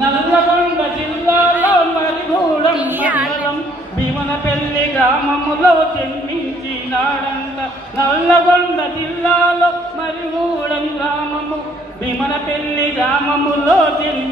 నల్లగొండ జిల్లాలో మరిగూడెం మండలం భీమనపల్లి గ్రామములో జన్మించినాడంట. నల్లగొండ జిల్లాలో మరిగూడెం గ్రామము భీమనపల్లి గ్రామములో జన్మి